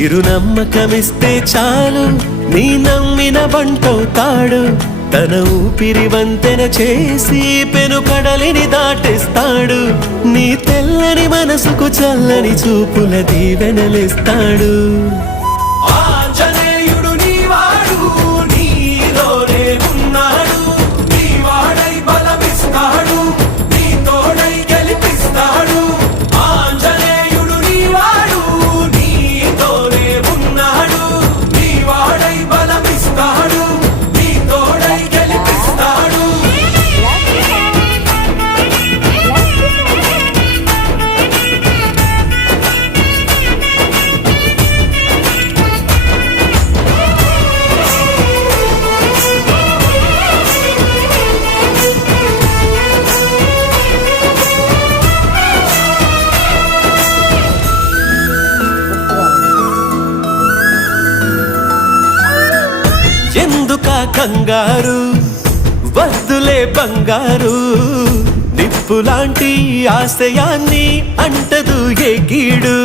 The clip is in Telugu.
చిరునమ్మకమిస్తే చాలు నీ నమ్మిన బంటవుతాడు తన ఊపిరి వంతెన చేసి పెనుకడలిని దాటేస్తాడు నీ తెల్లని మనసుకు చల్లని చూపుల దీవెనలిస్తాడు ఆంజనేయుడు నీవాడు నీలోనే ఉన్నాడు నీవాడై బలమిస్తాడు నీ తోడై గెలిపిస్తాడు ఆంజనేయుడు నీవాడు నీతోనే ఉన్నాడు నీవాడై బలమిస్తాడు నీ తోడై గెలిపిస్తాడు ఎందుకా కంగారు వద్దులే బంగారు నిప్పులాంటి ఆశయాన్ని అంటదు ఏ కీడు